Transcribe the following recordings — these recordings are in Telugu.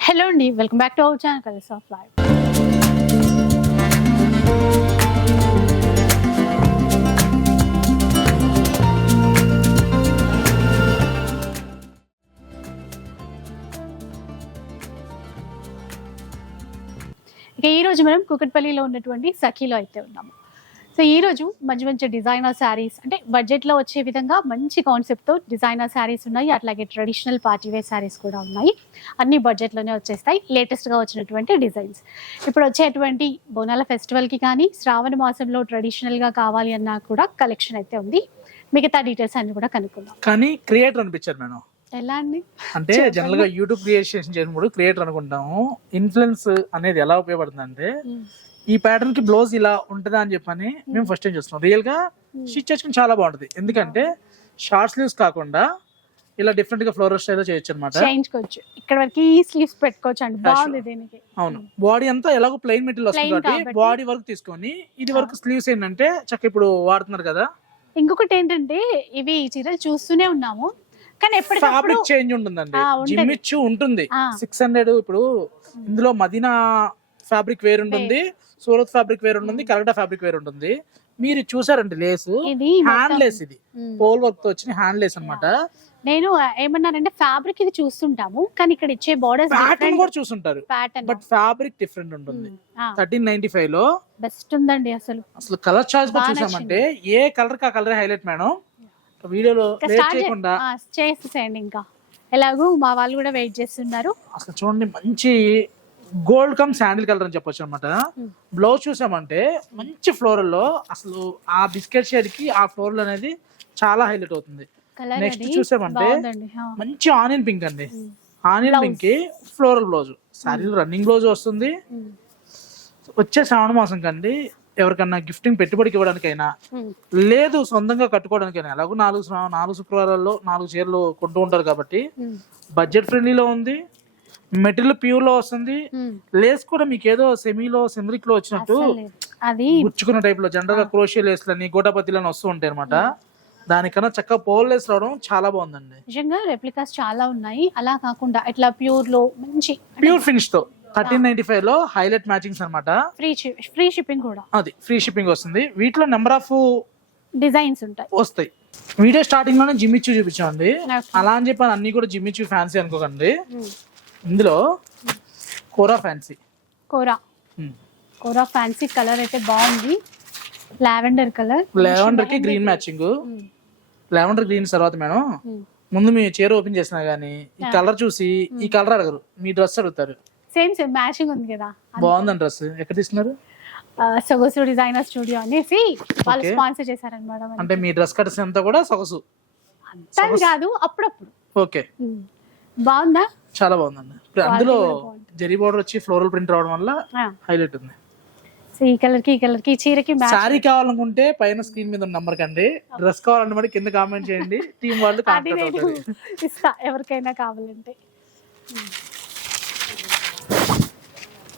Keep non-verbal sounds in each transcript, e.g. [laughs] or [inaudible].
హలో అండి welcome back to our channel colours of life ఇక ఈ రోజు మనం కుకట్పల్లిలో ఉన్నటువంటి సఖీలో అయితే ఉన్నాము. సో ఈ రోజు మంచి మంచి డిజైనర్ శారీస్ అంటే బడ్జెట్లో వచ్చే విధంగా మంచి కాన్సెప్ట్తో డిజైనర్ శారీస్ ఉన్నాయి. అట్లాగే ట్రెడిషనల్ పార్టీ వేర్ శారీస్ కూడా ఉన్నాయి. అన్ని బడ్జెట్లోనే వచ్చేస్తాయి. లేటెస్ట్గా వచ్చినటువంటి డిజైన్స్ ఇప్పుడు వచ్చేటువంటి బోనాల ఫెస్టివల్కి కానీ శ్రావణ మాసంలో ట్రెడిషనల్గా కావాలి అన్నా కూడా కలెక్షన్ అయితే ఉంది. మిగతా డీటెయిల్స్ అన్ని కూడా కనుక్కుందాం. కానీ క్రియేటర్ అనిపించారు మేడం. ఎలా అండి? అంటే. జనరల్గా యూట్యూబ్ క్రియేషన్ చేసినప్పుడు క్రియేటర్ అనుకుంటాము. ఇన్ఫ్లుయెన్స్ అనేది ఎలా ఉపయోగపడుతుంది అంటే ఈ ప్యాటర్న్కి బ్లౌజ్ ఇలా ఉంటుందా అని చెప్పని మేము ఫస్ట్ టైం చూస్తున్నాం. రియల్గా స్టిచ్ చేసుకుని చాలా బాగుంటుంది. ఎందుకంటే షార్ట్ స్లీవ్స్ కాకుండా ఇలా డిఫరెంట్గా ఫ్లోరల్ స్టైల్ చేయొచ్చు అనమాట చేయించుకోవచ్చు. ఇక్కడ వరకు ఈ స్లీవ్స్ పెట్టుకోవచ్చు అండి. బాగుంది దీనికి. అవును. బాడీ అంతా ఎలాగో ప్లెయిన్ మెటీరియల్ వస్తుంది కాబట్టి. బాడీ వరకు తీసుకొని ఇది వరకు స్లీవ్స్ ఏంటంటే చక్క ఇప్పుడు వాడుతున్నారు కదా. ఇంకొకటి ఏంటంటే ఇవి చీరలు చూస్తూనే ఉన్నాము. కానీ ఎప్పటికప్పుడు చేంజ్ ఉంటుందండి. ఉంటది. జిమ్మిచ్చు ఉంటుంది. సిక్స్ హండ్రెడ్ ఇప్పుడు ఇందులో మదీనా ఫ్యాబ్రిక్ వేరు ఉంటుంది సూరత్ ఫ్యాబ్రిక్ వేరు ఉంటుంది కలకటా ఫ్యాబ్రిక్ వేరు ఉంటుంది. మీరు చూసారండి లేస్? హ్యాండ్ లేస్ ఇది. పోల్ వర్క్తో వచ్చిన హ్యాండ్ లేస్ అన్నమాట నేను ఏమన్నానంటే ఫ్యాబ్రిక్ ఇది చూస్తుంటాము కానీ ఇక్కడ ఇచ్చే బోర్డర్స్ ప్యాటర్న్ కూడా ప్యాటర్న్ బట్ ఫ్యాబ్రిక్ డిఫరెంట్ ఉంటుంది. థర్టీన్ నైన్టీ ఫైవ్లో బెస్ట్ ఉందండి అసలు. అసలు కలర్ చాయిస్ కూడా చూసామంటే ఏ కలర్ కా కలర్ హైలైట్ మేడం వీడియోలో చేయకుండా. చేసేసేయండి ఇంకా. ఎలాగో మా వాళ్ళు కూడా వెయిట్ చేస్తున్నారు. అసలు చూడండి మంచి గోల్డ్ కమ్ శాండిల్ కలర్ అని చెప్పొచ్చు అనమాట. బ్లౌజ్ చూసామంటే మంచి ఫ్లోరల్లో అసలు ఆ బిస్కెట్ షేడ్కి ఆ ఫ్లోరల్ అనేది చాలా హైలైట్ అవుతుంది నెక్స్ట్ చూసామంటే. మంచి ఆనియన్ పింక్ అండి. ఆనియన్. పింక్కి ఫ్లోరల్ బ్లౌజ్ శారీలో రన్నింగ్ బ్లౌజ్ వస్తుంది. వచ్చే శ్రావణ మాసం కండి ఎవరికన్నా గిఫ్టింగ్ పెట్టుబడికి ఇవ్వడానికైనా. లేదు సొంతంగా కట్టుకోవడానికైనా ఎలాగో నాలుగు నాలుగు శుక్రవారాల్లో నాలుగు చీరలు కొంటూ ఉంటారు కాబట్టి. బడ్జెట్ ఫ్రెండ్లీలో ఉంది మెటీరియల్ ప్యూర్లో వస్తుంది. లేస్ కూడా మీకు ఏదో సెమీలో సెమిరిక్లో వచ్చినట్టు. అది గుచ్చుకున్న టైప్లో జనరల్గా క్రోషియా లేస్లని గోటాపతిలని వస్తూ ఉంటాయి అనమాట దానికన్నా చక్కగా పోల్ లేస్ రావడం చాలా బాగుందండి. నిజంగా రెప్లికాస్ చాలా ఉన్నాయి. అలా కాకుండా ఇట్లా ప్యూర్లో మంచి ప్యూర్ ఫినిష్తో థర్టీన్ నైన్టీ ఫైవ్లో హైలైట్ మ్యాచింగ్స్ అన్నమాట. ఫ్రీ ఫ్రీ షిప్పింగ్ కూడా. అది ఫ్రీ షిప్పింగ్ వస్తుంది. వీటిలో నెంబర్ ఆఫ్ డిజైన్స్ ఉంటాయి. వస్తాయి. వీడియో స్టార్టింగ్లోనే జిమ్మిచ్చు చూపించామండి. అలా అని చెప్పి అన్ని కూడా జిమ్మిచ్చు ఫ్యాన్సీ అనుకోకండి. ఇందులో కోరా ఫ్యాన్సీ కోరా. కోరా ఫ్యాన్సీ కలర్ అయితే బాగుంది. లావెండర్ కలర్ లెవెండర్కి గ్రీన్ మ్యాచింగ్ లెవెండర్ గ్రీన్ తర్వాత మేడం ముందు మీ చీర ఓపెన్ చేసినా గానీ ఈ కలర్ చూసి ఈ కలర్ అడగరు. మీ డ్రెస్ అడుగుతారు. సేమ్ సేమ్ మ్యాచింగ్ ఉంది కదా. బాగుందండి డ్రెస్. ఎక్కడ తీసుకున్నారు? సొగసు డిజైనర్ స్టూడియో అనేసి వాళ్ళు. స్పాన్సర్ చేశారనమాట అంటే మీ డ్రెస్ కట్స్ అంతా కూడా సొగసు. అంతా కాదు అప్పుడప్పుడు. Okay um. బాగుందా? చాలా బాగుందండి. ఇప్పుడు అందులో. జరీ బార్డర్ వచ్చి ఫ్లోరల్ ప్రింట్ రావడం వల్ల. హైలైట్ ఉంది. సో ఈ కలర్కి ఈ కలర్కి ఈ చీరకి శారీ కావాలనుకుంటే పైన స్క్రీన్ మీద ఉన్న నంబర్ కండి డ్రెస్ కావాలంటే మరి కింద కామెంట్ చేయండి. టీం వాళ్ళు కాంటాక్ట్ నేను అవుతుంది ఇస్తా ఎవరికైనా కావాలంటే.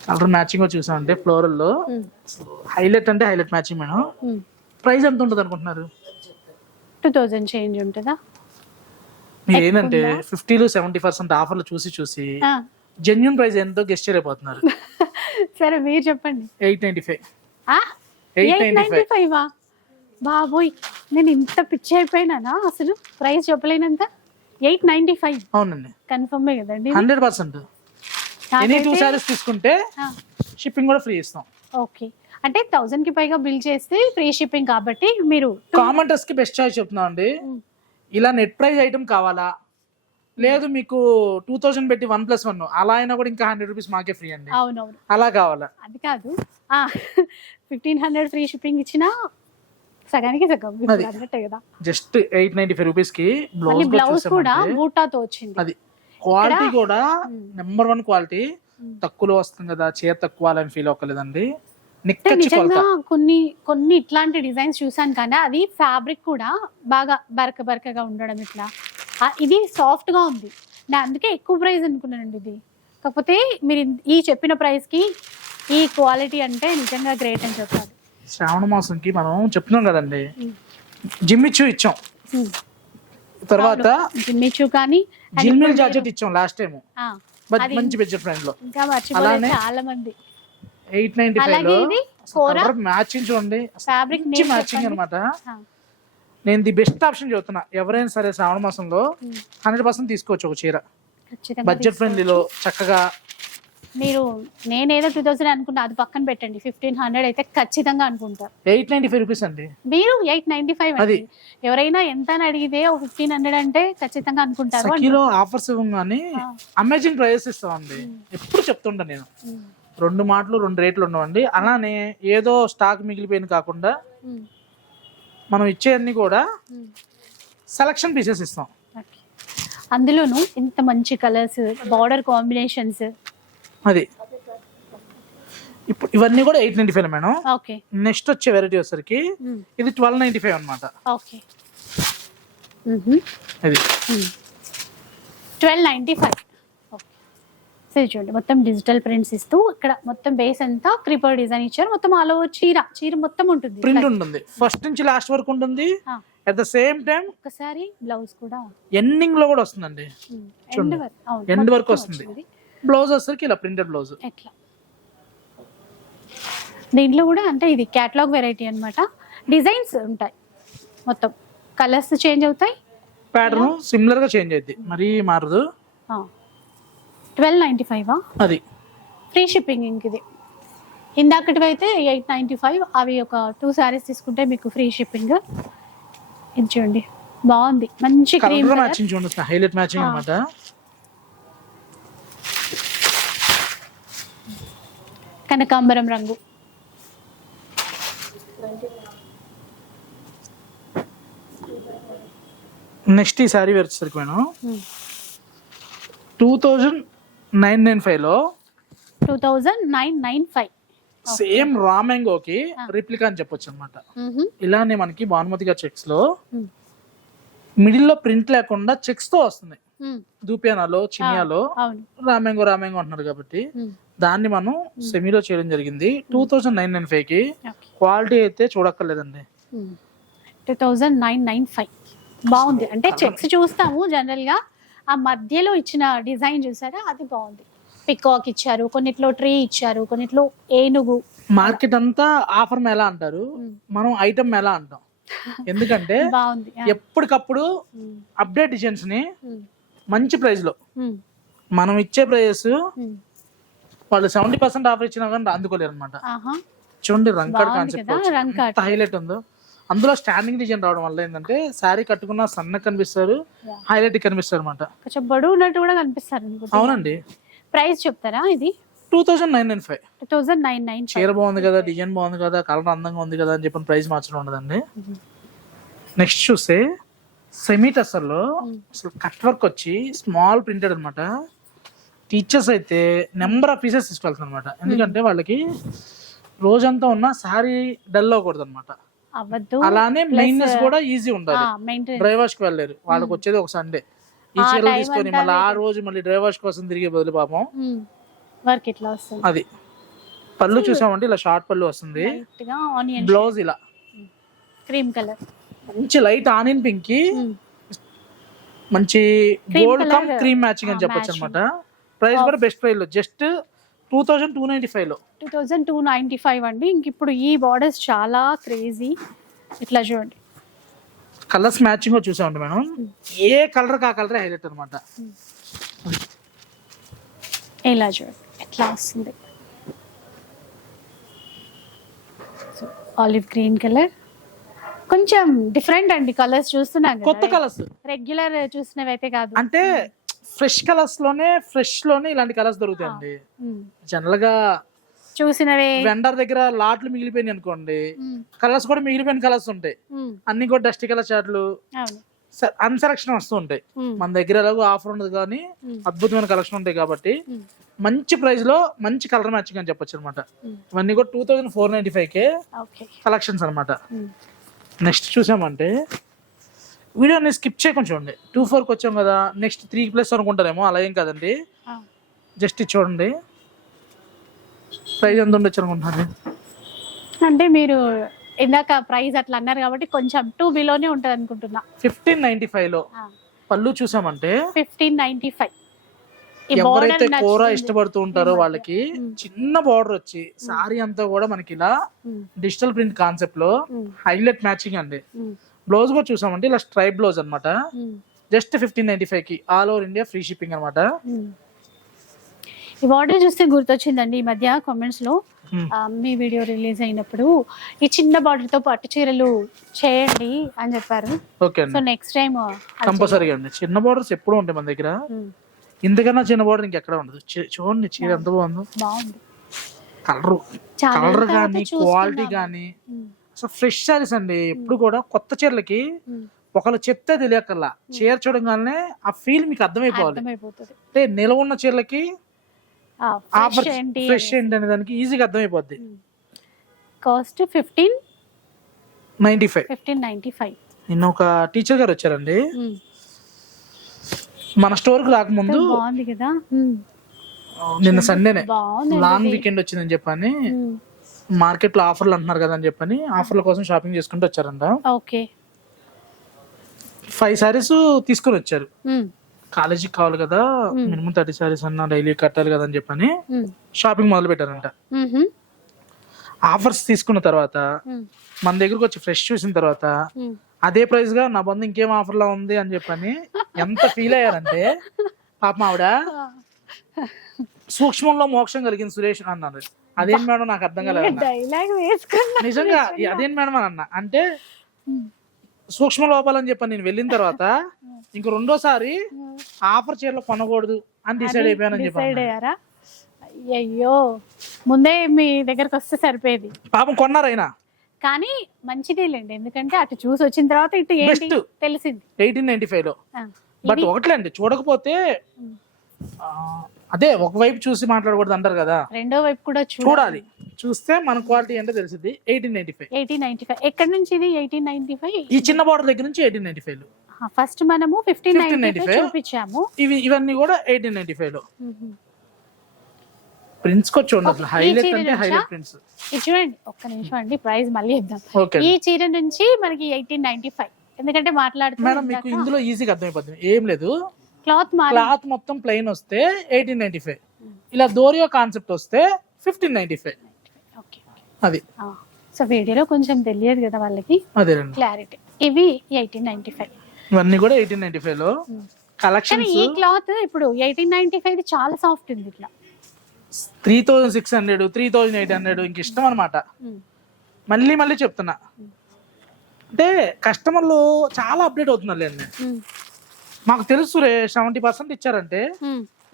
కలర్ మ్యాచింగ్ చూసామంటే ఫ్లోరల్లో. హైలైట్ అంటే హైలైట్ మ్యాచింగ్ మేడం. ప్రైస్ ఎంత ఉంటుంది అనుకుంటున్నారు? టూ థౌజండ్ చేంజ్ ఉంటుందా? మీరు ఏంటంటే ఫిఫ్టీలు సెవెంటీ పర్సెంట్ ఆఫర్లు చూసి చూసి. జెన్యున్ ప్రైస్ ఎంతో గెస్ట్ చేయలేకపోతున్నారు. [laughs] సరే మీరు చెప్పండి. ఎయిట్ నైన్టీ ఫైవ్ ఆ? Eight 895 ninety five? బాబోయ్ నేను ఇంత పిచ్చి అయిపోయినానా? అసలు ప్రైస్ చెప్పలేనంత? ఎయిట్ నైన్టీ ఫైవ్ అవునండి కన్ఫర్మే కదండి? Hundred percent any two saris తీసుకుంటే షిప్పింగ్ కూడా ఫ్రీ ఇస్తాం. ఓకే అంటే థౌజండ్కి పైగా బిల్ చేస్తే ఫ్రీ షిప్పింగ్ కాబట్టి మీరు కామన్ డ్రెస్కి బెస్ట్ చాయిస్ చెప్తున్నాం అండి. ఇలా నెట్ ప్రైస్ ఐటమ్ కావాలా? లేదు మీకు టూ థౌసండ్ పెట్టి వన్ ప్లస్ వన్ అలా అయినా కూడా ఇంకా హండ్రెడ్ రూపీస్ మాకే ఫ్రీ అండి. అవునవును. అలా కావాలా? అది కాదు. ఫిఫ్టీన్ హండ్రెడ్ ఫ్రీ షిప్పింగ్ ఇచ్చినా సగానికి సగం. అన్నట్టే కదా. జస్ట్ ఎయిట్ నైన్టీ ఫైవ్ రూపీస్కి బ్లౌజ్ బ్లౌజ్ కూడా బూటాతో వచ్చింది. అది. క్వాలిటీ కూడా. Number one quality. తక్కువలో వస్తుంది కదా చీర తక్కువ అని ఫీల్ అవ్వలేదండి నిజంగా కొన్ని కొన్ని ఇట్లాంటి డిజైన్స్ చూసాను కానీ అది ఫ్యాబ్రిక్ కూడా బాగా బరక బరకగా ఉండడం ఇట్లా. ఇది సాఫ్ట్గా ఉంది. అందుకే ఎక్కువ ప్రైస్ అనుకున్నానండి ఇది. కాకపోతే మీరు ఈ చెప్పిన ప్రైస్కి ఈ క్వాలిటీ అంటే నిజంగా గ్రేట్ అని చెప్పాలి. శ్రావణ మాసంకి మనం చెప్తున్నాం కదండి. జిమ్మిచ్చు ఇచ్చాం. తర్వాత జిమ్మిచు కానీ జిల్మిల్ జాకెట్ ఇచ్చాం లాస్ట్ టైం మంచి బడ్జెట్ ఫ్రెండ్లో. అలానే చాలా మంది ఎయిట్ నైన్టీ ఫైవ్లో మ్యాచింగ్ చూడండి. ఫ్యాబ్రిక్ మ్యాచింగ్ అనమాట నేను ది బెస్ట్ ఆప్షన్ చెబుతున్నా. ఎవరైనా సరే శ్రావణ మాసంలో హండ్రెడ్ పర్సెంట్ తీసుకోవచ్చు ఒక చీర. బడ్జెట్ ఫ్రెండ్లీలో చక్కగా మీరు నేనేదో టూ థౌసండ్ అనుకుంటా అది పక్కన పెట్టండి. ఫిఫ్టీన్ హండ్రెడ్ అయితే ఖచ్చితంగా అనుకుంటారు ఎయిట్ నైన్టీ ఫైవ్ రూపీస్ అండి. మీరు ఎయిట్ నైన్టీ ఫైవ్ అది. ఎవరైనా ఎంత అని అడిగితే ఒక ఫిఫ్టీన్ హండ్రెడ్ అంటే ఖచ్చితంగా అనుకుంటారు ఆఫర్స్ ఇవ్వగానే. అమేజింగ్ ప్రైజెస్ ఇస్తామండి. ఎప్పుడు చెప్తుంటా నేను. రెండు మాటలు రెండు రేట్లు ఉండవండి అలానే ఏదో స్టాక్ మిగిలిపోయింది కాకుండా మనం ఇచ్చేవన్నీ కూడా. సెలక్షన్ పీసెస్ ఇస్తాం. అందులోను ఇంత మంచి కలర్స్ బార్డర్ కాంబినేషన్స్. అది. ఇప్పుడు ఇవన్నీ కూడా eight ninety five madam. Okay. Next వచ్చే వెరైటీ వచ్చేసరికి ఉమ్, ఇది ట్వెల్వ్ నైన్టీ ఫైవ్ అనమాట ఓకే. అది. Twelve ninety five. సో చూడండి. మొత్తం డిజిటల్ ప్రింట్స్ ఇస్తూ ఇక్కడ మొత్తం బేస్ అంతా క్రీపర్ డిజైన్ ఇచ్చారు. మొత్తం ఆల్ ఓవర్ చీర. చీర మొత్తం ఉంటుంది. ప్రింట్ ఉంటుంది. ఫస్ట్ నుంచి లాస్ట్ వరకు ఉంటుంది. అట్ ద సేమ్ టైం ఒకసారి బ్లౌజ్ కూడా ఎండింగ్లో కూడా వస్తుందండి. చూడండి. end వరకు వస్తుంది. బ్లౌజ్ వచ్చేసరికి ఇలా ప్రింటెడ్ బ్లౌజ్ ఎట్లా? దీంట్లో కూడా అంటే ఇది క్యాటలాగ్ వెరైటీ అన్నమాట. డిజైన్స్ ఉంటాయి. మొత్తం కలర్స్ చేంజ్ అవుతాయి. ప్యాటర్న్ సిమిలర్గా చేంజ్ అయింది మరీ మారదు. ట్వెల్వ్ నైంటీ ఫైవ్ అది. ఫ్రీ షిప్పింగ్ ఇంక ఇది. ఇందాకటివి అయితే ఎయిట్ నైంటీ ఫైవ్ అవి ఒక టూ శారీస్ తీసుకుంటే మీకు ఫ్రీ షిప్పింగ్ ఇది చూడండి. బాగుంది. మంచి క్రీమ్ మ్యాచింగ్ చూడండి హైలైట్ మ్యాచింగ్ ఆ. అనమాట కనకాంబరం రంగు. నెక్స్ట్ ఈ శారీ వచ్చేసరికి madam. Two thousand nine nine ఫైవ్లో? Two thousand nine nine five. Same raw మ్యాంగోకి replica అని చెప్పొచ్చు అనమాట ఇలానే మనకి భానుమతి గారి చెక్స్లో మిడిల్లో ప్రింట్ లేకుండా చెక్స్తో వస్తుంది దూపియానాలో చినియాలో అవును. రామ్యాంగో రామ్యాంగో అంటున్నారు కాబట్టి దాన్ని మనం సెమీలో చేయడం జరిగింది. టూ థౌజండ్ నైన్ నైన్ ఫైవ్కి క్వాలిటీ అయితే చూడక్కర్లేదండి. Two thousand nine nine five. బాగుంది. అంటే చెక్స్ చూస్తాము జనరల్గా ఆ మధ్యలో ఇచ్చిన డిజైన్ చూసారా? అది బాగుంది. పికాక్ ఇచ్చారు కొన్నిట్లో ట్రీ ఇచ్చారు కొన్నిట్లో ఏనుగు. మార్కెట్ అంతా ఆఫర్ మేళ అంటారు? మనం ఐటమ్ మేళ అంటాం? ఎందుకంటే [laughs] బాగుంది. ఎప్పటికప్పుడు అప్డేట్ డిజైన్స్ని మంచి ప్రైస్లో. మనం ఇచ్చే ప్రైస్. వాళ్ళు సెవెంటీ పర్సెంట్ ఆఫర్ ఇచ్చినా కానీ అందుకోలేరు అనమాట చూడండి రంకాడ్. కాన్సెప్ట్ హైలైట్ ఉందో. అందులో స్టాండింగ్ డిజైన్ రావడం వల్ల ఏంటంటే శారీ కట్టుకున్న సన్న కనిపిస్తారు. హైలైట్ కనిపిస్తారు అనమాట కొంచెం బరువు ఉన్నట్టు కూడా కనిపిస్తారు అనుకుంటా. అవునండి. ప్రైస్ చెప్తారా ఇది? Two thousand nine nine five two thousand nine nine చీర బాగుంది కదా డిజైన్ బాగుంది కదా కలర్ అందంగా ఉంది కదా అని చెప్పి ప్రైస్ మార్చడం ఉండదండి. నెక్స్ట్ చూస్తే సెమీ టసర్లో అసలు కట్ వర్క్ వచ్చి స్మాల్ ప్రింటెడ్ అనమాట టీచర్స్ అయితే నెంబర్ ఆఫ్ పీసెస్ తీసుకెళ్తారు అనమాట ఎందుకంటే వాళ్ళకి రోజంతా ఉన్న శారీ డల్ అవ్వకూడదు అనమాట అవ్వద్దు అలానే మెయింటెనెన్స్ కూడా ఈజీ ఉండాలి. డ్రైవర్స్కి వెళ్ళలేరు. వాళ్ళకి వచ్చేది ఒక సండే ఈ చీరలు తీసుకొని మళ్ళీ ఆ రోజు మళ్ళీ డ్రైవర్స్ కోసం తిరిగే బదులు పాపం వర్క్ ఇట్లా వస్తుంది? అది. పళ్ళు చూసామంటే ఇలా షార్ట్ పళ్ళు వస్తుంది. బ్లౌజ్ ఇలా. క్రీమ్ కలర్ మంచి లైట్ ఆనియన్ పింక్. కి మంచి గోల్డ్ కమ్. క్రీమ్ మ్యాచింగ్ అని చెప్పొచ్చు. అనమాట ప్రైస్ కూడా బెస్ట్ ప్రైస్లో. Just two thousand two ninety ఫైవ్లో two thousand two ninety five అండి. ఇంక ఇప్పుడు ఈ బార్డర్స్ చాలా క్రేజీ ఇట్లా చూడండి. కలర్స్ మ్యాచింగ్ చూసామండి మేడం. ఏ కలర్ కా కలర్ హైలైట్ అనమాట ఇలా చూడండి. ఎట్లా వస్తుంది? ఆలివ్ గ్రీన్ కలర్ కొంచెం డిఫరెంట్ అండి కలర్స్ చూస్తున్నాం కొత్త కలర్స్ రెగ్యులర్ చూసినవి అయితే కాదు. అంటే ఫ్రెష్ కలర్స్లోనే ఫ్రెష్లోనే ఇలాంటి కలర్స్ దొరుకుతాయండి. జనరల్గా చూసినవే. వెండర్ దగ్గర లాట్లు మిగిలిపోయినాయి అనుకోండి కలర్స్ కూడా మిగిలిపోయిన కలర్స్ ఉంటాయి. అన్ని కూడా డస్టీ కలర్ చాట్లు అన్సెలక్షన్ వస్తూ ఉంటాయి. మన దగ్గర ఎలాగో ఆఫర్ ఉండదు కానీ అద్భుతమైన కలెక్షన్ ఉంటాయి కాబట్టి మంచి ప్రైస్లో మంచి కలర్ మ్యాచింగ్ అని చెప్పొచ్చు అనమాట. ఇవన్నీ కూడా two thousand four ninety five కే కలెక్షన్స్ అనమాట నెక్స్ట్ చూసామంటే వీడియోని స్కిప్ చేయకుండా చూడండి. టూ ఫోర్కి వచ్చాం కదా నెక్స్ట్ త్రీ ప్లస్ అనుకుంటారేమో అలా ఏం కాదండి. జస్ట్ చూడండి. ప్రైస్ ఎంత ఉండొచ్చు అనుకుంటున్నారు? అంటే మీరు ఇందాక ప్రైస్ అట్లా అన్నారు కాబట్టి కొంచెం టూ బిలోనే ఉంటుంది అనుకుంటున్నా. ఫిఫ్టీన్ నైన్టీ ఫైవ్లో పళ్ళు చూసామంటే ఫిఫ్టీన్ నైన్టీ ఫైవ్. ఎవరైతే కూర. ఇష్టపడుతూ ఉంటారో. వాళ్ళకి. చిన్న బార్డర్ వచ్చి సారీ అంతా కూడా మనకి ఇలా డిజిటల్ ప్రింట్ కాన్సెప్ట్లో హైలైట్ మ్యాచింగ్ అండి. బ్లౌజ్ కూడా చూసామంటే ఇలా స్ట్రైప్ బ్లౌజ్ అన్నమాట. ఉమ్, జస్ట్ ఫిఫ్టీన్ నైన్టీ ఫైవ్కి all over India free shipping అనమాట. ఈ బార్డర్ చూస్తే గుర్తొచ్చిందండి ఈ మధ్య కామెంట్స్లో మీ వీడియో రిలీజ్ అయినప్పుడు ఈ చిన్న బార్డర్తో పట్టు చీరలు చేయండి అని చెప్పారు. ఓకే సో నెక్స్ట్ టైం కంపల్సరీగా అండి. చిన్న బార్డర్స్ ఎప్పుడు ఉంటాయి మన దగ్గర. ఇంతకన్నా చిన్న బార్డర్ ఇంకెక్కడ ఉండదు. చూడండి చీర ఎంత బాగుందో. బాగుంది. కలర్. కలర్ కానీ. క్వాలిటీ కానీ. అసలు ఫ్రెష్ సారీస్ అండి. ఎప్పుడు కూడా కొత్త చీరలకి. ఒకళ్ళు చెప్తే తెలియకల్లా చీర చూడగానే ఆ ఫీల్ మీకు అర్థమైపోవాలి. అంటే నిలవ ఉన్న చీరలకి ఆఫర్ ఫ్రెష్ ఏంటి? అనే దానికి ఈజీగా అర్థమైపోద్ది. Cost fifteen ninety five fifteen ninety five నిన్న ఒక టీచర్ గారు వచ్చారండి. మన స్టోర్కి రాకముందు బాగుంది కదా? నిన్న సండేనే లాంగ్ వీకెండ్ వచ్చిందని చెప్పని మార్కెట్లో ఆఫర్లు అంటున్నారు కదా అని చెప్పని ఆఫర్ల కోసం షాపింగ్ చేసుకుంటూ వచ్చారంట. ఓకే. ఫైవ్ సారీస్ తీసుకొని వచ్చారు. కాలేజీకి కావాలి కదా. మినిమం థర్టీ సారీస్ అన్న డైలీ కట్టాలి కదా అని చెప్పని షాపింగ్ మొదలు పెట్టారంట ఆఫర్స్ తీసుకున్న తర్వాత మన దగ్గరకు వచ్చి ఫ్రెష్ చూసిన తర్వాత. అదే ప్రైస్గా నా బంధు ఇంకేం ఆఫర్లో ఉంది అని చెప్పని ఎంత ఫీల్ అయ్యారంటే [laughs] పాపం ఆవిడ సూక్ష్మంలో మోక్షం కలిగింది సురేష్ అన్నారు అదేం మేడం నాకు అర్థం కాలేదు నిజంగా అదేం మేడం అని అన్న. అంటే సూక్ష్మ లోపాలని చెప్పని నేను వెళ్ళిన తర్వాత ఇంక రెండోసారి. ఆఫర్ చీరలో కొనకూడదు అని డిసైడ్ అయిపోయానని చెప్పాను అయ్యో ముందే మీ దగ్గరకు వస్తే సరిపోయేది. పాపం కొన్నారైనా కానీ మంచిదేలేండి ఎందుకంటే అటు చూసి వచ్చిన తర్వాత ఇటు ఏంటి. తెలిసింది. ఎయిటీన్ నైన్టీ ఫైవ్లో. బట్ ఒకట్లేండి చూడకపోతే అదే ఒకవైపు చూసి మాట్లాడకూడదు అంటారు కదా. రెండో వైపు కూడా చూడాలి. చూస్తే మన క్వాలిటీ ఏంటో తెలిసింది eighteen ninety five. Eighteen ninety five. ఎక్కడి నుంచి ఇది? Eighteen ninety five? ఈ చిన్న బార్డర్ దగ్గర నుంచి ఎయిటీన్ నైన్టీ ఫైవ్ ఫస్ట్ మనము ఫిఫ్టీన్ 1595 నైన్టీ ఫైవ్. చూపించాము. ఇవి ఇవన్నీ కూడా ఎయిటీన్ నైన్టీ ఫైవ్లో. ప్రింట్స్ చూడండి అసలు. ఈ హైలైట్ అంటే? హైలైట్ ప్రింట్స్ చూడండి. ఒక్క నిమిషం అండి ప్రైస్ మళ్ళీ ఇద్దాం. ఈ చీర నుంచి మనకి ఎయిటీన్ నైన్టీ ఫైవ్. ఎందుకంటే మేడం మీకు ఇందులో ఈజీగా అర్థమైపోతుంది. ఏం లేదు. క్లాత్ క్లాత్ మొత్తం ప్లెయిన్ వస్తే ఎయిటీన్ నైన్టీ ఫైవ్. ఇలా దోరియో కాన్సెప్ట్ వస్తే ఫిఫ్టీన్ నైన్టీ ఫైవ్. అది. సో వీడియోలో కొంచెం తెలియదు కదా వాళ్ళకి? అదేనండి క్లారిటీ. ఇవి ఎయిటీన్ నైన్టీ ఫైవ్. ఇవన్నీ కూడా ఎయిటీన్ నైన్టీ ఫైవ్లో. కానీ కలెక్షన్స్ ఈ క్లాత్ ఇప్పుడు ఎయిటీన్ నైన్టీ ఫైవ్ చాలా సాఫ్ట్ ఉంది ఇట్లా. Three thousand six hundred three thousand eight hundred ఇంక ఇష్టం అనమాట. మళ్ళీ మళ్ళీ చెప్తున్నా. అంటే కస్టమర్లు చాలా అప్డేట్ అవుతున్నారు మ్మ్. మాకు తెలుసు రే సెవెంటీ పర్సెంట్ ఇచ్చారంటే.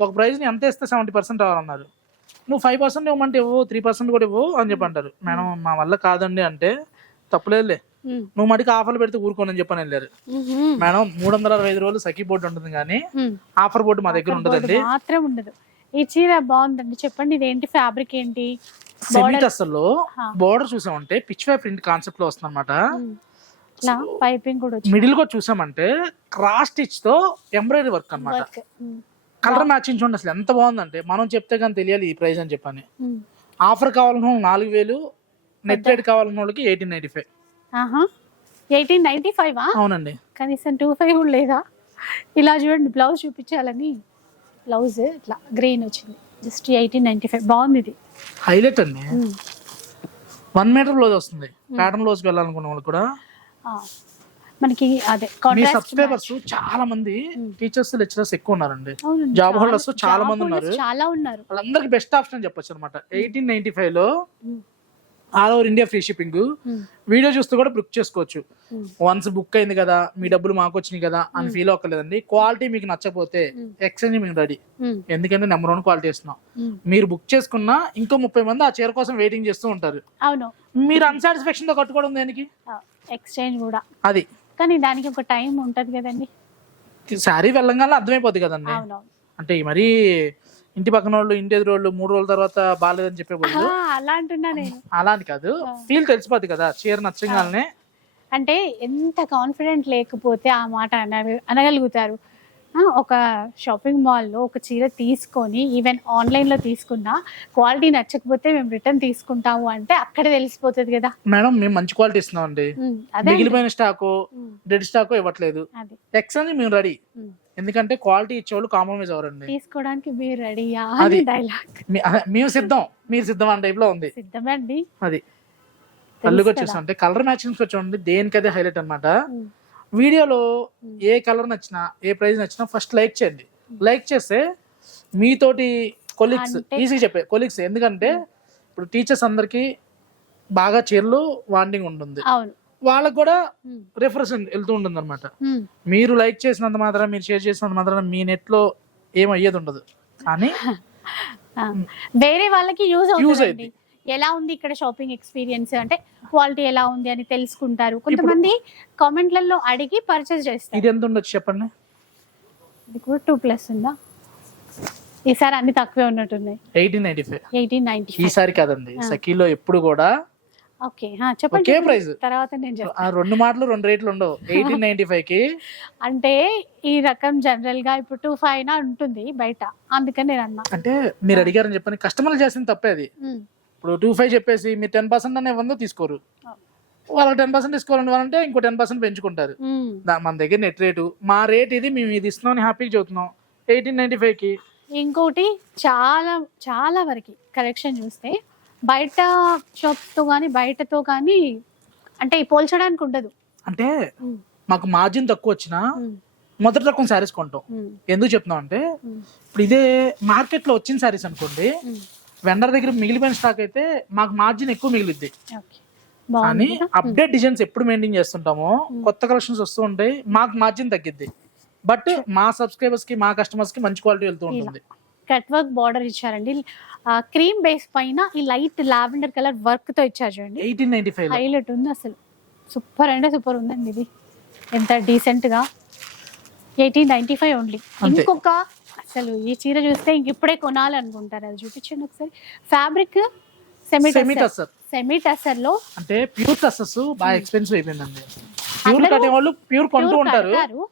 ఒక ప్రైజ్ని ఎంత ఇస్తే సెవెంటీ పర్సెంట్ రావాలన్నారు నువ్వు ఫైవ్ పర్సెంట్ ఇవ్వమంటే ఇవ్వు త్రీ పర్సెంట్ కూడా ఇవ్వు అని చెప్పి అంటారు మేడం మా వల్ల కాదండి అంటే తప్పలేదులే. నువ్వు మటుకు ఆఫర్లు పెడితే ఊరుకోనని చెప్పని వెళ్ళారు. మేడం మూడు వందల అరవై ఐదు రోజులు సఖీ బోర్డు ఉంటుంది కానీ. ఆఫర్ బోర్డు మా దగ్గర బోర్డు మాత్రం ఉండదు ఈ చీర బాగుందండి చెప్పండి ఇది ఏంటి ఫ్యాబ్రిక్ ఏంటి సెమీ హా. బోర్డర్ చూసామంటే పిచ్ వై ప్రింట్ కాన్సెప్ట్లో వస్తుంది అనమాట. ఇట్లా పైపింగ్ కూడా మిడిల్ కూడా చూసామంటే క్రాస్ స్టిచ్తో ఎంబ్రాయిడరీ వర్క్ మ్మ్. కలర్ మ్యాచింగ్ చూడండి అసలు ఎంత బాగుందంటే మనం చెప్తే కానీ తెలియాలి ఈ ప్రైస్ అని చెప్పని. ఆఫర్ కావాలన్న నాలుగు వేలు నెట్ రేట్ కావాలన్న వాళ్ళకి eighteen ninety five eighteen ninety five అవునండి. కనీసం టూ ఫైవ్ కూడా లేదా? ఇలా చూడండి బ్లౌజ్ చూపించాలని. బ్లౌజ్ ఇట్లా గ్రీన్ వచ్చింది. జస్ట్ ఎయిటీన్ నైన్టీ ఫైవ్ బాగుంది ఇది. హైలైట్ అండి. వన్ మీటర్ బ్లౌజ్ వస్తుంది. ప్యాటర్న్ బ్లౌజ్ వెళ్ళాలనుకున్న వాళ్ళు కూడా. మనకి అదే మీ సబ్స్క్రైబర్స్ చాలా మంది టీచర్స్ లెక్చరర్స్ ఎక్కువ ఉన్నారండి జాబ్ హోల్డర్స్ చాలా మంది ఉన్నారు. చాలా ఉన్నారు. వాళ్ళందరికి బెస్ట్ ఆప్షన్ అని చెప్పొచ్చు అనమాట ఎయిటీన్ నైన్టీ ఫైవ్లో. All over India free shipping. Video చూస్తూ కూడా బుక్ చేసుకోవచ్చు. వన్స్ బుక్ అయింది కదా మీ డబ్బులు మాకు వచ్చినాయి కదా అని ఫీల్ అవ్వలేదండి క్వాలిటీ మీకు నచ్చకపోతే ఎక్స్చేంజ్ మేము రెడీ. ఎందుకంటే నెంబర్ వన్ క్వాలిటీ ఇస్తున్నాం. మీరు బుక్ చేసుకున్నా ఇంకో ముప్పై మంది ఆ చీర కోసం వెయిటింగ్ చేస్తూ ఉంటారు. మీరు అన్సాటిస్ఫాక్షన్తో కట్టుకోవడం దేనికి? ఎక్స్చేంజ్ కూడా. అది. కానీ దానికి ఒక టైం ఉంటది కదండి. శారీ వెళ్ళంగానే అర్థమైపోద్ది కదండి. అవునవును. అంటే మరీ ఇంటి పక్కన వాళ్ళు ఇంటి ఎదురు వాళ్ళు మూడు రోజుల తర్వాత బాగాలేదని చెప్పే ఆ, బదులు అలా అంటున్నా నేను. అలా అని కాదు ఫీల్ తెలిసిపోద్ది కదా చీర నచ్చగానే. అంటే ఎంత కాన్ఫిడెంట్ లేకపోతే ఆ మాట అన అనగలుగుతారు. ఒక షాపింగ్ మాల్లో ఒక చీర తీసుకొని ఈవెన్ ఆన్లైన్లో తీసుకున్నా క్వాలిటీ నచ్చకపోతే మేము రిటర్న్ తీసుకుంటాము అంటే అక్కడ తెలిసిపోతుంది కదా. మేడం మేము మంచి క్వాలిటీ ఇస్తున్నాం అండి. మిగిలిపోయిన స్టాకు డెడ్ స్టాకు ఇవ్వట్లేదు. ఎక్స్చేంజ్ మేము రెడీ. ఎందుకంటే క్వాలిటీ ఇచ్చేవాళ్ళు కాంప్రమైజ్ అవ్వరండి తీసుకోవడానికి మీరు రెడీయా అది. డైలాగ్ మేము సిద్ధం. మీరు సిద్ధం అనే టైప్లో ఉంది. సిద్ధమే అండి అది. కదా. వచ్చేసి అంటే కలర్ మ్యాచింగ్స్ వచ్చి దేనికదే హైలైట్ అన్నమాట ఉమ్. వీడియోలో. ఏ కలర్ నచ్చినా ఏ ప్రైస్ నచ్చినా ఫస్ట్ లైక్ చేయండి లైక్ చేస్తే మీతోటి కొలీగ్స్ అంటే- ఈజీ చెప్పే కొలీగ్స్ ఎందుకంటే ఇప్పుడు టీచర్స్ అందరికి బాగా చీరలు వాండింగ్ ఉంటుంది వాళ్ళకి కూడా. రెఫరెన్స్ వెళ్తూ ఉంటుంది అనమాట. మీరు లైక్ చేసినంత మాత్రం మీరు షేర్ చేసినంత మాత్రం మీ నెట్లో ఏం అయ్యేది ఉండదు కానీ. [laughs] వేరే వాళ్ళకి యూజ్ అవుతుంది అయింది. ఎలా ఉంది ఇక్కడ షాపింగ్ ఎక్స్పీరియన్స్ అంటే క్వాలిటీ ఎలా ఉంది అని తెలుసుకుంటారు. కొంతమంది కామెంట్లలో అడిగి పర్చేస్ చేస్తారు. ఇది ఎంత ఉండొచ్చు చెప్పండి? ఇది కూడా టూ ప్లస్ ఉందా? ఈసారి అన్ని తక్కువే ఉన్నట్టున్నాయి. Eighteen ninety five. Eighteen ninety ఈసారి కాదండి సఖీలో ఎప్పుడు కూడా ఓకే చెప్పండి. ప్రైస్. తర్వాత నేను చెప్తాను రెండు మాటలు రెండు రేట్లు ఉండవు. [laughs] ఎయిటీన్ నైన్టీ ఫైవ్కి అంటే ఈ రకం జనరల్గా ఇప్పుడు టూ ఫైవ్ ఉంటుంది బయట. అందుకని నేను అన్నా. అంటే మీరు అడిగారని చెప్పని కస్టమర్లు చేసిన తప్పే అది. ఇప్పుడు టూ ఫైవ్ చెప్పేసి మీరు టెన్ పర్సెంట్ అనే ఇవ్వందో తీసుకోరు వాళ్ళకి టెన్ పర్సెంట్ తీసుకోవాలని వాళ్ళంటే ఇంకో టెన్ పర్సెంట్ పెంచుకుంటారు మన దగ్గర నెట్ రేటు మా రేట్ ఇది మేము ఇది ఇస్తున్నాం అని హ్యాపీగా చెబుతున్నాం ఎయిటీన్ నైన్టీ ఫైవ్కి ఇంకోటి చాలా చాలా వరకు కలెక్షన్ చూస్తే బయట షాప్స్తో కానీ బయటతో కానీ అంటే పోల్చడానికి ఉండదు అంటే. మాకు మార్జిన్ తక్కువ వచ్చినా. మొదటి రకం శారీస్ కొంటాం. ఎందుకు చెప్తున్నాం అంటే. ఇప్పుడు ఇదే మార్కెట్లో వచ్చిన శారీస్ అనుకోండి. వెండర్ దగ్గర మిగిలిపోయిన స్టాక్ అయితే మాకు మార్జిన్ ఎక్కువ మిగిలిద్ది. కానీ? అప్డేట్ డిజైన్స్ ఎప్పుడు మెయింటైన్ చేస్తుంటామో కొత్త కలెక్షన్స్ వస్తూ ఉంటాయి మాకు మార్జిన్ తగ్గిద్ది. బట్ మా సబ్స్క్రైబర్స్కి మా కస్టమర్స్కి మంచి క్వాలిటీ వెళ్తూ ఉంటుంది. కట్ వర్క్ బార్డర్ ఇచ్చారండి. క్రీమ్ బేస్ పైన ఈ లైట్ లావెండర్ కలర్ వర్క్తో ఇచ్చారు చూడండి. ఎయిటీన్ నైన్టీ ఫైవ్ హైలైట్ ఉంది అసలు. సూపర్ అంటే సూపర్ ఉందండి ఇది. ఎంత డీసెంట్గా. Eighteen ninety five only. ఇంకొక అసలు ఈ చీర చూస్తే ఇంక ఇప్పుడే కొనాలనుకుంటారు. అది చూపించండి ఒకసారి. Fabric semi semi tasar semi టసర్లో అంటే ప్యూర్ టసర్స్ బాగా ఎక్స్పెన్సివ్ అయిపోయిందండి. ప్యూర్ కట్టే వాళ్ళు ప్యూర్ కొంటూ ఉంటారు.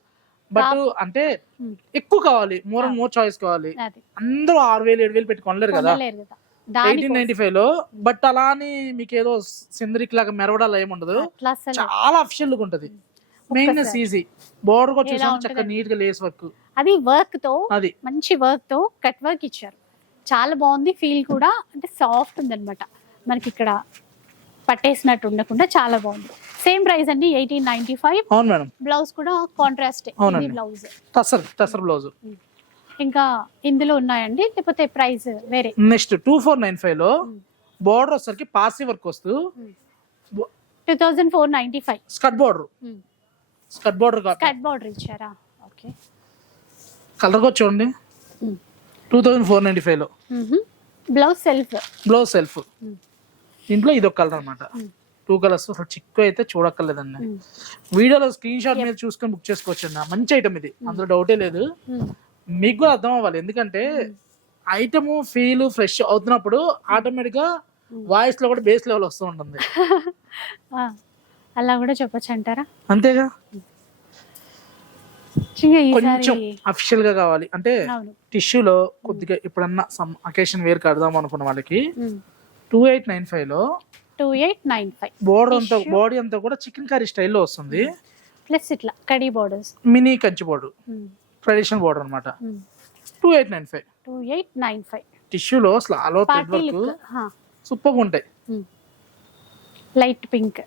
బట్ అంటే Hmm. ఎక్కువ కావాలి. మోర్ అండ్ మోర్ చాయిస్ కావాలి. అది. అందరూ ఆరు వేలు ఏడు వేలు పెట్టి కొనలేరు కదా. ఎయిటీన్ నైన్టీ ఫైవ్లో. బట్ అలా అని మీకు ఏదో సిందరిక్ లాగా మెరవడాలు అట్లా అసలు చాలా అఫిషియల్గా ఉంటది. మెయిన్నెస్ ఈజీ బోర్డర్ కూడా చక్కగా? నీట్గా లేస్ వర్క్ అది వర్క్తో అది. మంచి వర్క్తో కట్ వర్క్ ఇచ్చారు. చాలా బాగుంది. ఫీల్ కూడా అంటే సాఫ్ట్ ఉందన్నమాట. మనకి ఇక్కడ పట్టేసినట్టు ఉండకుండా చాలా బాగుంది. సేమ్ ప్రైస్ అండి ఎయిటీన్ నైన్టీ ఫైవ్ అవును మేడం. బ్లౌజ్ కూడా contrast. Blouse tussar tussar blouse ఇంకా ఇందులో ఉన్నాయండి లేకపోతే ప్రైస్ వేరే. నెక్స్ట్ టూ ఫోర్ నైన్ ఫైవ్లో. బోర్డర్ వచ్చేసరికి పాసి వర్క్ వస్తూ two thousand four ninety five స్కట్ border స్కట్ బోర్డర్ కట్ బార్డర్ ఇచ్చారా? ఓకే కలర్ కూడా చూడండి. టూ థౌజండ్ ఫోర్ నైన్టీ ఫైవ్లో. Blouse self blouse self Hmm. దీంట్లో ఇది ఒక కలర్ అనమాట Hmm. టూ కలర్స్ అసలు చిక్కు అయితే చూడక్కర్లేదండి. వీడియోలో స్క్రీన్ షాట్ మీద చూసుకొని బుక్ చేసుకోవచ్చండి. మంచి ఐటమ్ ఇది. అందులో డౌటే లేదు. మీకు కూడా అర్థం అవ్వాలి. ఎందుకంటే ఐటమ్ ఫీల్ ఫ్రెష్ అవుతున్నప్పుడు ఆటోమేటిక్గా వాయిస్లో కూడా బేస్ లెవెల్ వస్తూ ఉంటుంది. [laughs] అలా కూడా చెప్పొచ్చు అంటారా? అంతేగా? కొంచెం అఫిషియల్గా కావాలి. అంటే టిష్యూలో కొద్దిగా ఎప్పుడన్నా సమ్ అకేషన్ వేర్ కడదాం అనుకున్న వాళ్ళకి టూ ఎయిట్ నైన్ ఫైవ్లో two eight nine five border అంతా. బాడీ అంతా కూడా చికెన్ కర్రీ స్టైల్లో వస్తుంది. ప్లస్ ఇట్లా khadi borders mini Kanchi border traditional border అనమాట two eight nine five two eight nine five టిష్యూలో over thread party work look super ఉంటాయి. లైట్ పింక్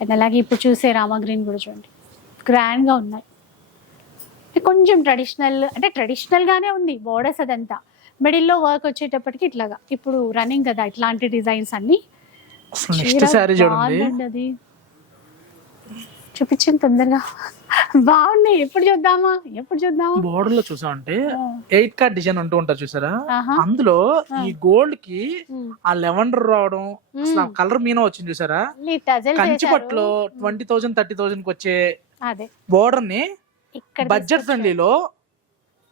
అండ్ అలాగే ఇప్పుడు చూసే రామా గ్రీన్ కూడా చూడండి. గ్రాండ్గా ఉన్నాయి. కొంచెం ట్రెడిషనల్ అంటే ట్రెడిషనల్ గానే ఉంది బోర్డర్స్ అదంతా. మిడిల్లో వర్క్ వచ్చేటప్పటికి ఇట్లాగా. ఇప్పుడు రన్నింగ్ కదా ఇట్లాంటి డిజైన్స్ అన్ని. నెక్స్ట్ చూడండి. చూపించండి తొందరగా. బాగున్నాయి. ఎప్పుడు చూద్దామా? ఎప్పుడు చూద్దామా? బోర్డర్లో చూసామంటే ఎయిట్ కార్డ్ డిజైన్ ఉంటూ ఉంటారు చూసారా. అందులో ఈ గోల్డ్కి. ఆ లెవెండర్ రావడం అసలు కలర్ మీనా వచ్చింది చూసారా? మళ్ళీ టజల్ కంచి చేశారు. పట్టులో ట్వంటీ థౌసండ్ థర్టీ థౌసండ్కి వచ్చే బోర్డర్ని బడ్జెట్ ఫ్రెండ్లీలో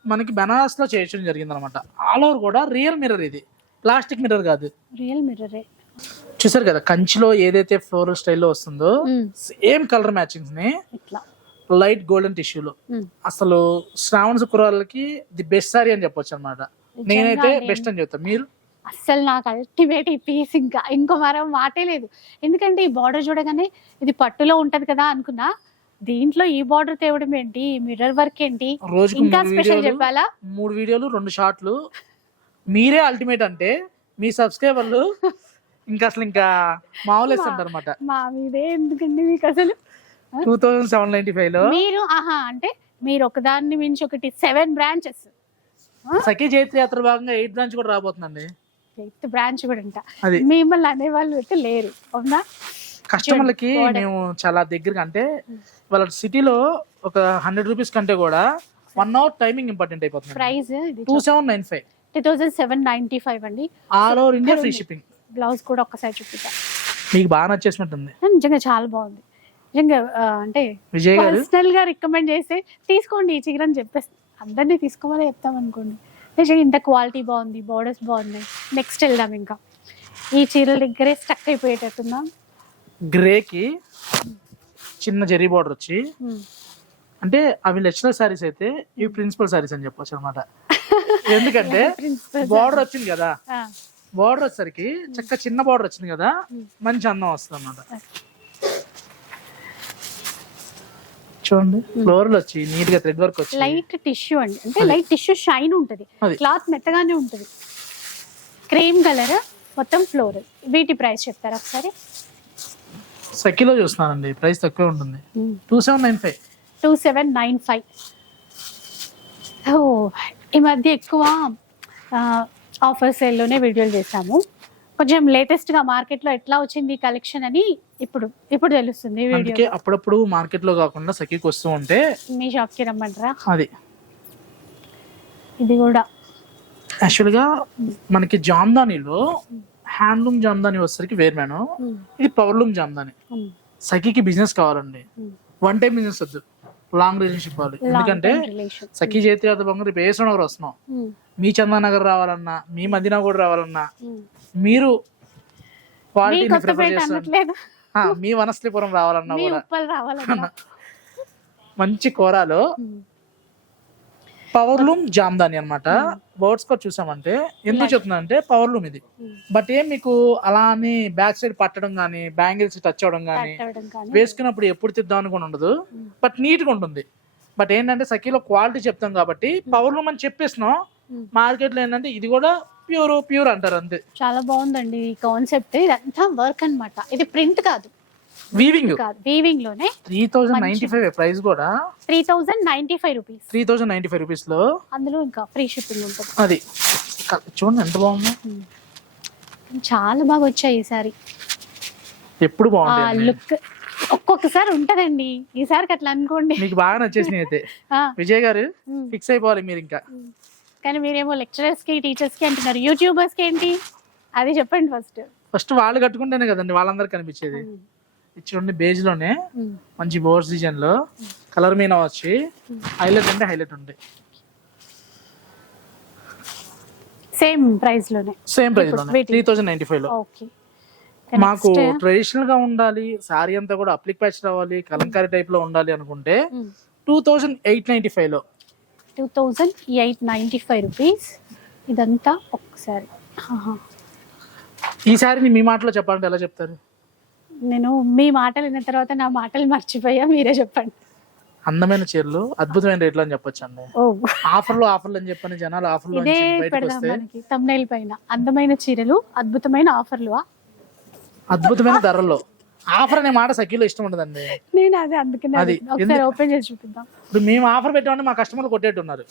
మనకి బనారస్లో చేయడం జరిగింది అనమాట ఆల్ ఓవర్ కూడా రియల్ మిర్రర్ ఇది. ప్లాస్టిక్ మిర్రర్ కాదు. రియల్ మిర్రరే. చూసారు కదా కంచిలో ఏదైతే ఫ్లోరల్ స్టైల్లో వస్తుందో సేమ్ కలర్ మ్యాచింగ్స్ని లైట్ గోల్డెన్ టిష్యూలో. అసలు శ్రావణ శుక్రవారాలకి ది బెస్ట్ సారీ అని చెప్పొచ్చు అనమాట నేనైతే. బెస్ట్ అని చెప్తాను మీరు? అస్సలు నాకు అల్టిమేట్ ఈ పీస్ ఇంకా. ఇంకో మరో మాటే లేదు. ఎందుకంటే ఈ బార్డర్ చూడగానే ఇది పట్టులో ఉంటది కదా అనుకున్నా దీంట్లో ఈ బార్డర్ తేవడం ఏంటి? మిర్రర్ వర్క్ ఏంటి? ఇంకా స్పెషల్ చెప్పాలా? మూడు వీడియోలు రెండు షార్ట్లు మీరే అల్టిమేట్ అంటే మీ సబ్స్క్రైబర్లు [laughs] ఇంకా అసలు ఇంకా మామూలు అనమాట మా మీదే ఎందుకండి మీకు అసలు టూ థౌజండ్ సెవెన్ నైన్టీ ఫైవ్లో మీరు ఆహా అంటే మీరు ఒకదాన్ని మించి ఒకటి సెవెన్ బ్రాంచెస్. సఖీ జైత్రి యాత్ర భాగంగా ఎయిట్ బ్రాంచ్ కూడా రాబోతుందండి. ఎయిత్ బ్రాంచ్ కూడా అంట. మిమ్మల్ని అనేవాళ్ళు అయితే లేరు అవునా? కస్టమర్లకి. మేము చాలా దగ్గరగా అంటే వాళ్ళ సిటీలో ఒక హండ్రెడ్ రూపీస్ కంటే కూడా వన్ అవర్ టైమింగ్ ఇంపార్టెంట్ అయిపోతుంది. Price two seven nine five. Two thousand seven ninety five అండి. All over India free. Shipping blouse కూడా ఒక్కసారి చూపిద్దాం. మీకు బాగా నచ్చేసినట్టుంది. నిజంగా చాలా బాగుంది. నిజంగా అంటే విజయ్ గారు? పర్సనల్గా రికమెండ్ చేస్తే తీసుకోండి ఈ చీర అని చెప్పేసి. అందరినీ తీసుకోమని చెప్తాం అనుకోండి. నిజంగా ఇంత క్వాలిటీ బాగుంది బోర్డర్స్ బాగున్నాయి. నెక్స్ట్ వెళ్దాం ఇంకా. ఈ చీరల దగ్గరే స్టక్ అయిపోయేటట్టుందా? గ్రేకి చిన్న జెరీ బార్డర్ వచ్చి. అంటే అవి లెక్చరర్ శారీస్ అయితే ఇవి ప్రిన్సిపల్ శారీస్ అని చెప్పొచ్చు అనమాట ఎందుకంటే [laughs] బార్డర్ వచ్చింది కదా. బార్డర్ వచ్చేసరికి చక్క చిన్న బార్డర్ వచ్చింది కదా మంచి అందం వస్తుంది అనమాట చూడండి ఫ్లోర్ వచ్చి నీట్గా థ్రెడ్ వర్క్ వచ్చి. లైట్ టిష్యూ అండి. అంటే లైట్ టిష్యూ షైన్ ఉంటది. క్లాత్ మెత్తగానే ఉంటది. క్రీమ్ కలర్ మొత్తం ఫ్లోర్. వీటి ప్రైస్ చెప్తారా ఒకసారి? సఖీలో చూస్తున్నానండి ప్రైస్ తక్కువే ఉంటుంది. Two seven nine five. Two seven nine five. ఓ ఈ మధ్య ఎక్కువ ఆఫర్ సేల్లోనే వీడియోలు చేసాము కొంచెం లేటెస్ట్గా మార్కెట్లో ఎట్లా వచ్చింది కలెక్షన్ అని ఇప్పుడు ఇప్పుడు తెలుస్తుంది అందుకే అప్పుడప్పుడు మార్కెట్లో కాకుండా సఖీకి వస్తూ ఉంటే మీ షాప్కి రమ్మంటారా? అది. ఇది కూడా. యాక్చువల్గా మనకి జామ్దానిలో హ్యాండ్లూమ్ జామ్దాని వచ్చేసరికి వేరు మేడం ఇది పవర్లూమ్ జామ్దాని. సఖీకి బిజినెస్ కావాలండి. వన్ టైం బిజినెస్ వద్దు. లాంగ్ రిలేషన్షిప్ కావాలి ఎందుకంటే సఖీ యాదవ్ బంగారు రేపు ఏసీ నగర్ వస్తున్నాం. మీ చందానగర్ రావాలన్నా మీ మదీనా కూడా రావాలన్నా మీరు ఆ, మీ వనస్థలిపురం రావాలన్నా కూడా. మంచి కూరలో పవర్ లూమ్ జామ్దాని అనమాట వర్డ్స్ కూడా చూసామంటే ఎందుకు చెప్తున్నా అంటే పవర్ లూమ్ ఇది. బట్ ఏం మీకు అలా అని బ్యాక్ సైడ్ పట్టడం కానీ బ్యాంగిల్స్ టచ్ అవడం కానీ వేసుకున్నప్పుడు ఎప్పుడు తిద్దాం అని కూడా ఉండదు. బట్ నీట్గా ఉంటుంది. బట్ ఏంటంటే సఖీలో క్వాలిటీ చెప్తాం కాబట్టి పవర్ లూమ్ అని చెప్పేసినాం. Hmm. మార్కెట్లో ఏంటంటే ఇది కూడా ప్యూర్ ప్యూర్ అంటారు అంతే. చాలా బాగుందండి ఈ కాన్సెప్ట్ ఇదంతా వర్క్ అన్నమాట. ఇది ప్రింట్ కాదు. వీవింగ్ కాదు వీవింగ్లోనే three thousand ninety five price కూడా? Three thousand ninety five rupees three thousand ninety five రూపీస్లో అందులో ఇంకా ఫ్రీ షిప్పింగ్ ఉంటుంది. అది. చూడండి ఎంత బాగుంది. చాలా బాగా వచ్చాయి ఈసారి ఎప్పుడు ఆ బాగుంటుంది లుక్ ఒక్కొక్కసారి ఉంటదండి. ఈసారికి అట్లా అనుకోండి. మీకు బాగా నచ్చేసినాయి అయితే. [laughs] ఆ, విజయ్ గారు. ఫిక్స్ అయిపోవాలి మీరు ఇంకా. కానీ మీరేమో లెక్చరర్స్కి టీచర్స్కి అంటున్నారు. యూట్యూబర్స్కి ఏంటి? అది చెప్పండి ఫస్ట్ ఫస్ట్ వాళ్ళు కట్టుకుంటేనే కదండి వాళ్ళందరికి కనిపించేది. చూడండి బేజ్లోనే మంచి బోర్స్ డిజైన్లో కలర్ మీన వచ్చి హైలైట్ అంటే హైలైట్ ఉంటాయి సేమ్ ప్రైస్లోనే. సేమ్ ప్రైస్లోనే. త్రీ థౌజండ్ నైన్టీ ఫైవ్లో. మాకు ట్రెడిషనల్గా ఉండాలి సారీ అంతా కూడా అప్లిక్ ప్యాచ్ రావాలి కలంకారీ టైప్లో ఉండాలి అనుకుంటే టూ థౌజండ్ ఎయిట్ నైన్టీ ఫైవ్లో. Two thousand eight ninety five rupees ఇదంతా ఒక్కసారి. ఈ సారీని మీ మాటలో చెప్పాలంటే ఎలా చెప్తారు? నేను మీ మాటలు విన్న తర్వాత నా మాటలు మర్చిపోయా మీరే చెప్పండి. అందమైన చీరలు అద్భుతమైన రేట్లు అని చెప్పొచ్చు అండి ఆఫర్లు ఆఫర్లు అని చెప్పని జనాలు ఆఫర్లు ఇదే బయటకు పెడదాం వస్తే మనకి తమ్నైల్ పైన. అందమైన చీరలు అద్భుతమైన ఆఫర్లు అద్భుతమైన ధరల్లో ఆఫర్ అనే మాట సఖీలో ఇష్టం ఉండదండి. నేను అదే అందుకనే అది. ఒకసారి ఓపెన్ చేసి చూపిద్దాం ఇప్పుడు మేము ఆఫర్ పెట్టామంటే మా కస్టమర్లు కొట్టేట్టున్నారు.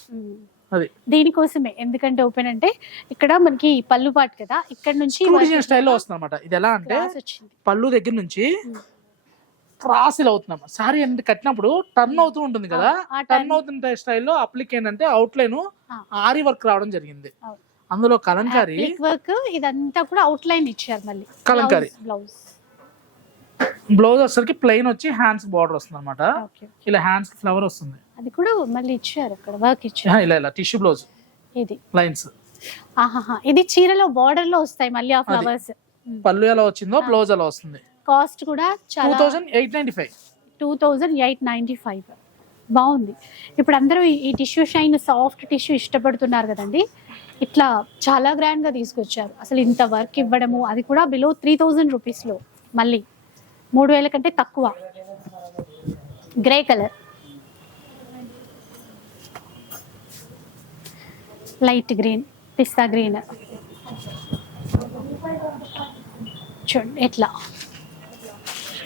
అది. దీనికోసమే. ఎందుకంటే ఓపెన్ అంటే ఇక్కడ మనకి పళ్ళు పాటు కదా ఇక్కడ నుంచి స్టైల్లో వస్తుంది అనమాట ఇది ఎలా అంటే పళ్ళు దగ్గర నుంచి క్రాస్ ఇలా అవుతున్నాం సారీ అంటే కట్టినప్పుడు టర్న్ అవుతూ ఉంటుంది కదా ఆ టర్న్ అవుతుంటే స్టైల్లో అప్లిక్ ఏంటంటే అవుట్ లైన్. ఆరి వర్క్ రావడం జరిగింది. అందులో కలంకారీ వర్క్ ఇదంతా కూడా అవుట్ లైన్ ఇచ్చారు మళ్ళీ. కలంకారీ. బ్లౌజ్ బ్లౌజ్ వచ్చేసరికి ప్లెయిన్ వచ్చి హ్యాండ్స్ బార్డర్ వస్తుంది అనమాట ఓకే. ఇలా హ్యాండ్స్ ఫ్లవర్ వస్తుంది. అది కూడా మళ్ళీ ఇచ్చారు అక్కడ వర్క్ ఇచ్చారు. ఆహా, ఇలా ఇలా టిష్యూ బ్లౌజ్ ఇది. లైన్స్ ఆహాహా ఇది చీరలో బార్డర్లో వస్తాయి మళ్ళీ ఆ ఫ్లవర్స్ పళ్ళు ఎలా వచ్చిందో బ్లౌజ్ ఎలా వస్తుంది. కాస్ట్ కూడా టూ చాలా thousand eight ninety five two thousand eight ninety five బాగుంది. ఇప్పుడు అందరూ ఈ- ఈ టిష్యూ షైన్ సాఫ్ట్ టిష్యూ ఇష్టపడుతున్నారు కదండి. ఇట్లా చాలా గ్రాండ్గా తీసుకొచ్చారు. అసలు ఇంత వర్క్ ఇవ్వడము అది కూడా బిలో త్రీ థౌజండ్ రూపీస్లో మళ్ళీ. మూడు వేల కంటే తక్కువ గ్రే కలర్ లైట్ గ్రీన్ పిస్తా గ్రీన్ చూడండి ఎట్లా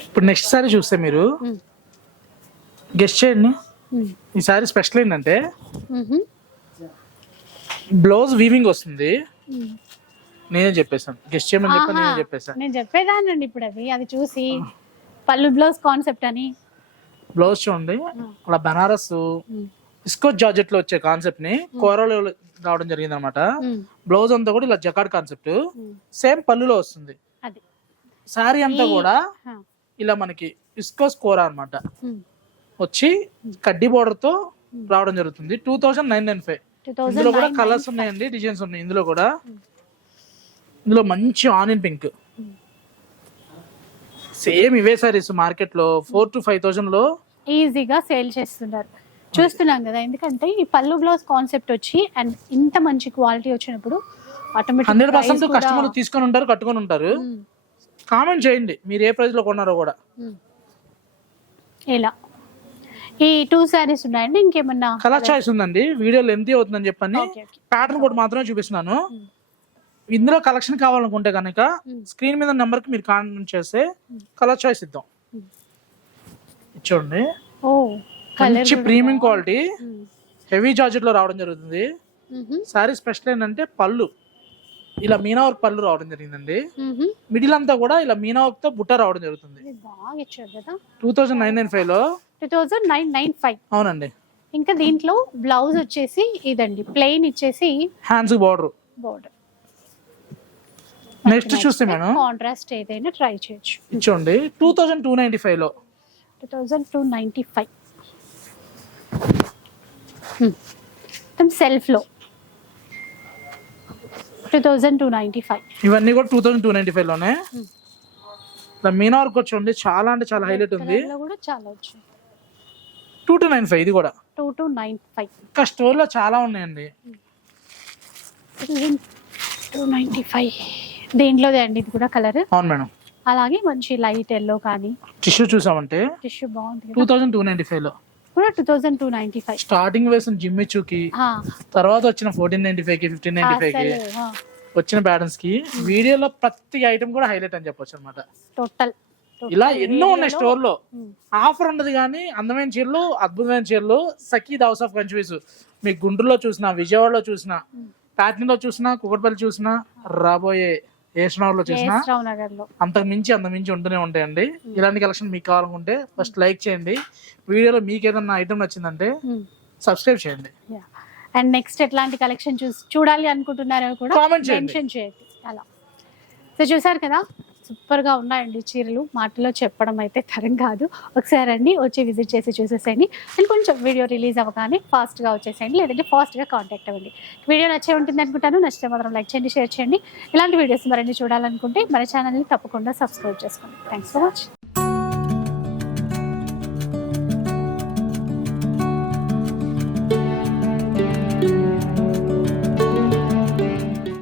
ఇప్పుడు నెక్స్ట్ సారీ చూస్తే మీరు. గెస్ట్ చేయండి. ఈ సారీ స్పెషల్ ఏంటంటే. బ్లౌజ్ వీవింగ్ వస్తుంది. నేనే చెప్పేసాను గెస్ట్ చేయమని చెప్పి. నేనే చెప్పేసాను నేను చెప్పేదానండి ఇప్పుడు అది అది చూసి పళ్ళు బ్లౌజ్ కాన్సెప్ట్ అని. బ్లౌజ్ చూడండి అలా బనారస్. ఇస్కో జార్జెట్లో వచ్చే కాన్సెప్ట్ని కోరలో రావడం జరిగింది అనమాట. బ్లౌజ్ అంతా కూడా ఇలా జకాడ్ కాన్సెప్ట్. సేమ్ పళ్ళులో వస్తుంది. అది. సారీ అంతా కూడా. ఇలా మనకి ఇస్కోస్ కోర అన్నమాట. మ్మ్. వచ్చి కడ్డీ బోర్డర్తో రావడం జరుగుతుంది. Two thousand nine nine five. 2009 ఇందులో కూడా కలర్స్ ఉన్నాయండి డిజైన్స్ ఉన్నాయి. ఇందులో కూడా ఇందులో మంచి ఆనియన్ పింక్. సేమ్ ఇవే సారీస్ మార్కెట్లో ఫోర్ టు ఫైవ్ థౌసండ్లో ఈజీగా సేల్ చేస్తున్నారు. చూస్తున్నాం కదా ఎందుకంటే ఈ పళ్ళు బ్లౌజ్ కాన్సెప్ట్ వచ్చి అండ్ ఇంత మంచి క్వాలిటీ వచ్చినప్పుడు ఆటోమేటిక్ హండ్రెడ్ పర్సెంట్ కస్టమర్ తీసుకొని ఉంటారు కట్టుకొని ఉంటారు. కామెంట్ చేయండి మీరు ఏ ప్రైస్లో కొన్నారో కూడా. ఇలా ఈ టూ శారీస్ ఉన్నాయండి ఇంకేమన్నా కలర్ చాయిస్ ఉందండి వీడియో లెంతీ అవుతుందని ఓకే ప్యాటర్న్ కూడా మాత్రమే చూపిస్తున్నాను. ఇందులో కలెక్షన్ కావాలనుకుంటే కనుక స్క్రీన్ మీద నెంబర్కి మీరు కామెంట్ చేస్తే కలర్ చాయిస్ ఇద్దాం. ఇది చూడండి. మంచి ప్రీమియం క్వాలిటీ హెవీ జార్జెట్లో రావడం జరుగుతుంది. సారీ స్పెషల్ ఏంటంటే పళ్ళు. ఇలా మీనా వర్క్ పళ్ళు రావడం జరిగిందండి. మిడిల్ అంతా కూడా ఇలా మీనా వర్క్తో బుట్ట రావడం జరుగుతుంది. టూ థౌజండ్ నైన్ నైన్ ఫైవ్లో. Two thousand nine nine five అవునండి. ఇంకా దీంట్లో బ్లౌజ్ వచ్చేసి ఇదండి ప్లెయిన్ ఇచ్చేసి హ్యాండ్స్ బార్డర్ బోర్డర్ నెక్స్ట్ చూస్తే మేడం. కాంట్రాస్ట్ ఏదైనా ట్రై చేయొచ్చు. ఇచ్చోండి. టూ థౌజండ్ టూ నైన్టీ ఫైవ్లో. Two thousand two ninety five మొత్తం సెల్ఫ్లో two thousand two ninety five ఇవన్నీ కూడా టూ థౌజండ్ టూ నైన్టీ ఫైవ్లోనే ఇలా మీనా వర్క్ వచ్చి చాలా అంటే చాలా హైలైట్ ఉంది. కూడా చాలా వచ్చింది టూ టూ నైన్ ఫైవ్ ఇది కూడా. టూ టూ నైన్ ఫైవ్ ఇంకా స్టోర్లో చాలా ఉన్నాయండి. టూ నైంటీ ఫైవ్ దీంట్లోదే అండి ఇది కూడా కలర్? అవును మేడం. అలాగే మంచి లైట్ ఎల్లో కానీ. టిష్యూ చూసామంటే టిష్యూ బాగుంది టూ థౌజండ్ టూ నైన్టీ ఫైవ్లో. కూడా two thousand two ninety five. Starting వేసిన జిమ్మిచ్చుకి తర్వాత వచ్చిన ఫోర్టీన్ నైన్టీ ఫైవ్కి ఫిఫ్టీన్ నైన్టీ ఫైవ్కి వచ్చిన ప్యాటర్న్స్కి వీడియోలో ప్రతి ఐటమ్ కూడా హైలైట్ అని చెప్పొచ్చు అనమాట టోటల్ ఇలా ఎన్నో ఉన్నాయి స్టోర్లో ఆఫర్ ఉండదు కానీ అందమైన చీరలు అద్భుతమైన చీరలు సఖీ హౌస్ ఆఫ్ కన్ఫ్యూజ్ మీ గుంటూరులో చూసినా విజయవాడలో చూసినా ప్యాట్నీలో చూసినా కుకట్పల్లి చూసినా రాబోయే ఏషనవర్లో చూసినా రావు నగర్లో అంతకు మించి అంత మించి ఉంటూనే ఉంటాయండి. ఇలాంటి కలెక్షన్ మీకు కావాలనుకుంటే ఫస్ట్ లైక్ చేయండి. వీడియోలో మీకు ఏదన్నా ఐటమ్ నచ్చిందంటే సబ్స్క్రైబ్ చేయండి. అండ్ నెక్స్ట్ ఎట్లాంటి కలెక్షన్ చూసి చూడాలి అనుకుంటున్నారో కూడా చేయండి. మెన్షన్ చేయండి. అలా. సో చూసారు కదా? సూపర్గా ఉన్నాయండి చీరలు. మాటలో చెప్పడం అయితే తరం కాదు. ఒకసారి అండి వచ్చి విజిట్ చేసి చూసేసేయండి. అండ్ కొంచెం వీడియో రిలీజ్ అవ్వగానే ఫాస్ట్గా వచ్చేసేయండి. లేదంటే ఫాస్ట్గా కాంటాక్ట్ అవ్వండి. వీడియో నచ్చే ఉంటుంది అనుకుంటాను. నచ్చితే మాత్రం లైక్ చేయండి షేర్ చేయండి. ఇలాంటి వీడియోస్ మరిన్ని చూడాలనుకుంటే మన ఛానల్ని తప్పకుండా సబ్స్క్రైబ్ చేసుకోండి. Thanks for watch